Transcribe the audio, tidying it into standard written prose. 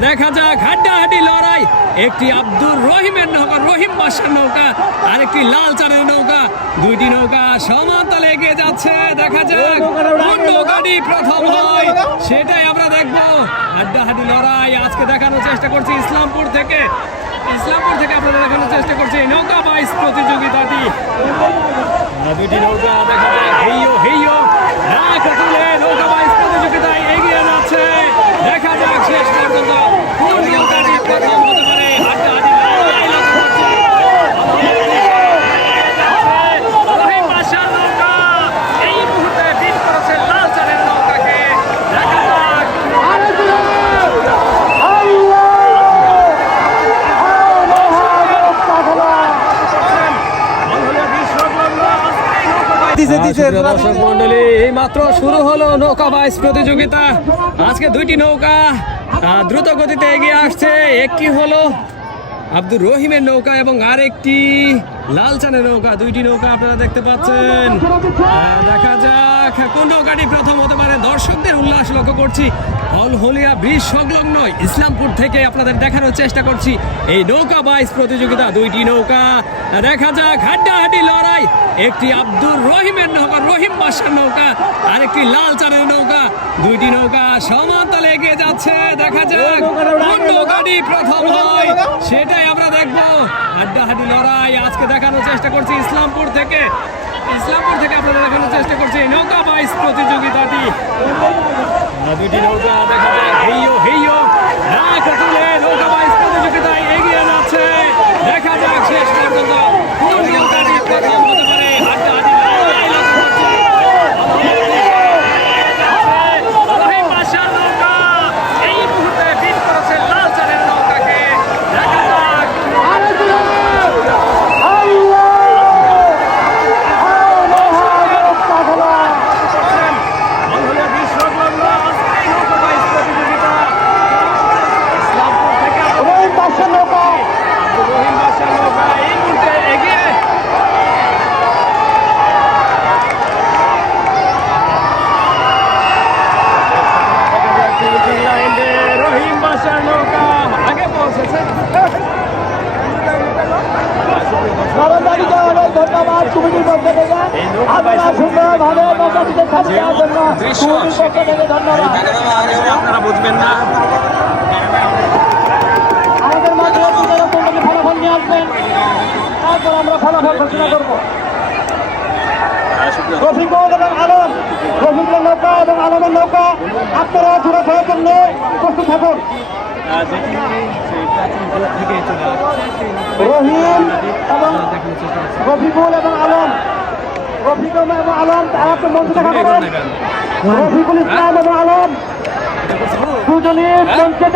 দেখা যাক হাড্ডাহাড্ডি লড়াই। একটি আব্দুর রহিমের নৌকা, রহিম বাসার নৌকা, আর একটি লাল চানের নৌকা। দুইটি নৌকা সমান্তরালে এগিয়ে যাচ্ছে। দেখা যাক কোন নৌকাটি প্রথম হয়, সেটাই আমরা দেখবো। হাড্ডাহাড্ডি লড়াই আজকে দেখানোর চেষ্টা করছি ইসলামপুর থেকে আপনাদের দেখানোর চেষ্টা করছি নৌকা বাইচ প্রতিযোগিতাটি। দুইটি নৌকা দেখা যায় হেইয়ো হেইয়ো রাখ তুলে নৌকা বাইচ প্রতিযোগিতায় এগিয়ে যাচ্ছে। দেখা যাক শেষ পর্যন্ত কোন নৌকাটি প্রথম হতে পারে। হাড্ডাহাড্ডি লড়াই লক্ষ্য করছি। রহিম বাসার নৌকা এই মুহূর্তে বিট করেছে লাল চানের নৌকাকে। দেখা যাক দর্শক মন্ডলী, এই মাত্র শুরু হলো নৌকা বাইচ প্রতিযোগিতা। আজকে দুইটি নৌকা দ্রুত গতিতে এগিয়ে আসছে। একটি হলো আব্দুর রহিমের নৌকা এবং আরেকটি লাল চানের নৌকা। দুইটি নৌকা আপনারা দেখতে পাচ্ছেন। দেখা যাক কোন নৌকাটি প্রথম হতে পারে। দর্শকদের উল্লাস লক্ষ্য করছি। অলহলিয়া ব্রিজ সংলগ্ন ইসলামপুর থেকে আপনাদের দেখানোর চেষ্টা করছি এই নৌকা বাইচ প্রতিযোগিতা। দুইটি নৌকা দেখা যাক হাড্ডাহাড্ডি লড়াই। একটি আব্দুর রহিমের নৌকা, রহিম বাসার নৌকা, আর একটি লাল চানের নৌকা। দুইটি নৌকা সমান্তরালে এগিয়ে যাচ্ছে। দেখা যাক কোন নৌকাটি প্রথম হয়, সেটাই আমরা দেখবো। হাড্ডাহাড্ডি লড়াই আজকে দেখানোর চেষ্টা করছি ইসলামপুর থেকে আপনাদের দেখানোর চেষ্টা করছি নৌকা বাইচ প্রতিযোগিতাটি। দুইটি নৌকা দেখা যায় হেইয়ো হেইয়ো রাখ তুলে নৌকা বাইচ প্রতিযোগিতায় এগিয়ে যাচ্ছে। দেখা যাক শেষ পর্যন্ত কোন নৌকাটি প্রথম হতে পারে। হাড্ডাহাড্ডি লড়াই লক্ষ্য করছি। রহিম বাসার নৌকা এই মুহূর্তে বিট করেছে লাল চানের নৌকাকে। দেখা যাক রহিম বাসার নৌকা এই মুহূর্তে এগিয়ে রহিম বাসার নৌকা আগে পৌঁছেছে। ধন্যবাদ কমিটির পক্ষ থেকে আপনারা সুন্দরভাবে নৌকাটিতে থাকতে জন্য কমিটির পক্ষ থেকে ধন্যবাদ। আপনারা বুঝবেন না, আমাদের মাঝে ফলাফল নিয়ে আসবেন, তারপর আমরা ফলাফল ঘোষণা করবো। রফিকুল এবং আলম, রফিকুলের নৌকা এবং আলমের নৌকা আপনারা ছোট খেলার জন্য প্রস্তুত থাকুন। রহিম এবং রফিকুল এবং আলম, তারা একটা মঞ্চ দেখা করেন। রফিকুল ইসলাম এবং আলম দুজনের মঞ্চে